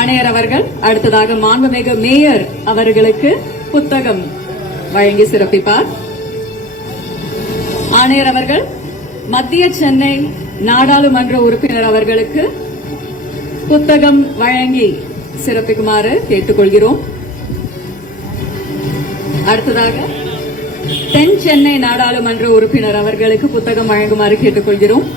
ஆணையர் அவர்கள் அடுத்ததாக மாண்புமிகு மேயர் அவர்களுக்கு புத்தகம் வழங்கி சிறப்பிப்பார். ஆணையர் அவர்கள் மத்திய சென்னை நாடாளுமன்ற உறுப்பினர் அவர்களுக்கு புத்தகம் வழங்கி சிறப்பிக்குமாறு கேட்டுக்கொள்கிறோம். அடுத்ததாக தென் சென்னை நாடாளுமன்ற உறுப்பினர் அவர்களுக்கு புத்தகம் வழங்குமாறு கேட்டுக்கொள்கிறோம்.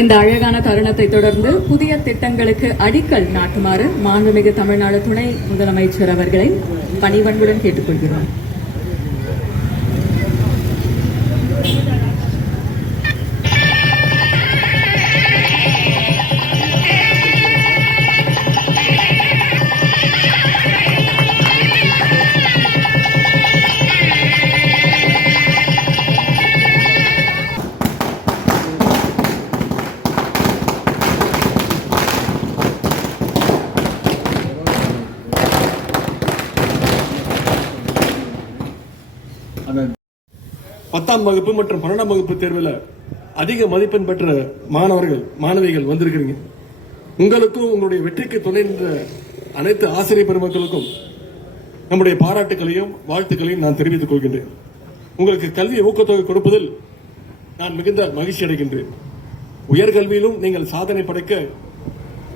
இந்த அழகான தருணத்தை தொடர்ந்து புதிய திட்டங்களுக்கு அடிக்கல் நாட்டுமாறு மாண்புமிகு தமிழ்நாடு துணை முதலமைச்சர் அவர்களை பணிவன்புடன் கேட்டுக்கொள்கிறோம். பத்தாம் வகுப்பு மற்றும் 12ஆம் வகுப்பு தேர்வில் அதிக மதிப்பெண் பெற்ற மாணவர்கள் மாணவிகள் வந்திருக்கிறீங்க. உங்களுக்கும் உங்களுடைய வெற்றிக்கு துணை நின்ற அனைத்து ஆசிரியர் பெருமக்களுக்கும் நம்முடைய பாராட்டுகளையும் வாழ்த்துக்களையும் நான் தெரிவித்துக் கொள்கின்றேன். உங்களுக்கு கல்வி ஊக்கத்தொகை கொடுப்பதில் நான் மிகுந்த மகிழ்ச்சி அடைகின்றேன். உயர்கல்வியிலும் நீங்கள் சாதனை படைக்க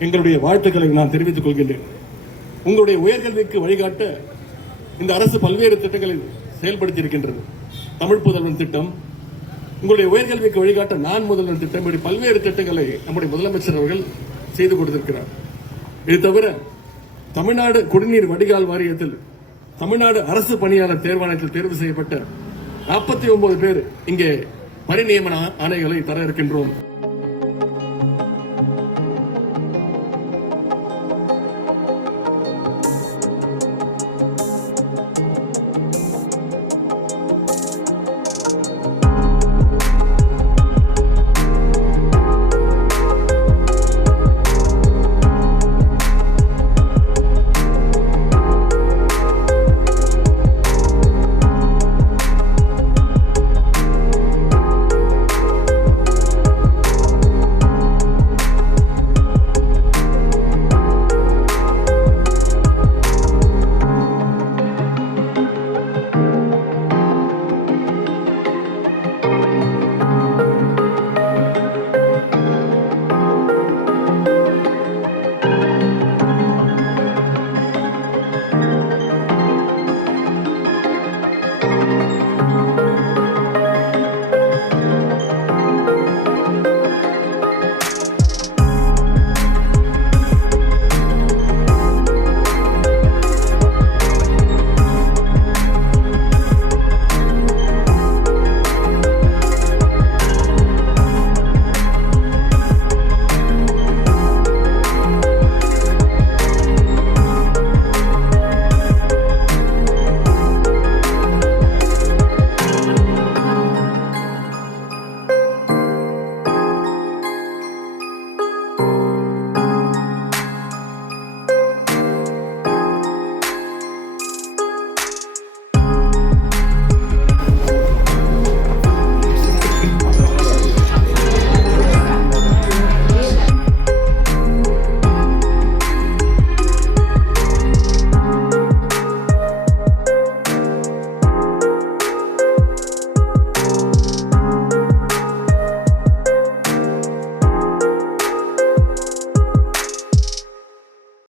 எங்களுடைய வாழ்த்துக்களை நான் தெரிவித்துக் கொள்கின்றேன். உங்களுடைய உயர்கல்விக்கு வழிகாட்ட இந்த அரசு பல்வேறு திட்டங்களை செயல்படுத்தி இருக்கின்றது. தமிழ் புதல்வன் திட்டம், உங்களுடைய உயர்கல்விக்கு வழிகாட்ட நான் முதல்வன் திட்டம், இப்படி பல்வேறு திட்டங்களை நம்முடைய முதலமைச்சர் அவர்கள் செய்து கொடுத்திருக்கிறார். இது தவிர தமிழ்நாடு குடிநீர் வடிகால் வாரியத்தில் தமிழ்நாடு அரசு பணியாளர் தேர்வாணையத்தில் தேர்வு செய்யப்பட்ட 49 பேர் இங்கே பணி நியமன ஆணைகளை தர இருக்கின்றோம்.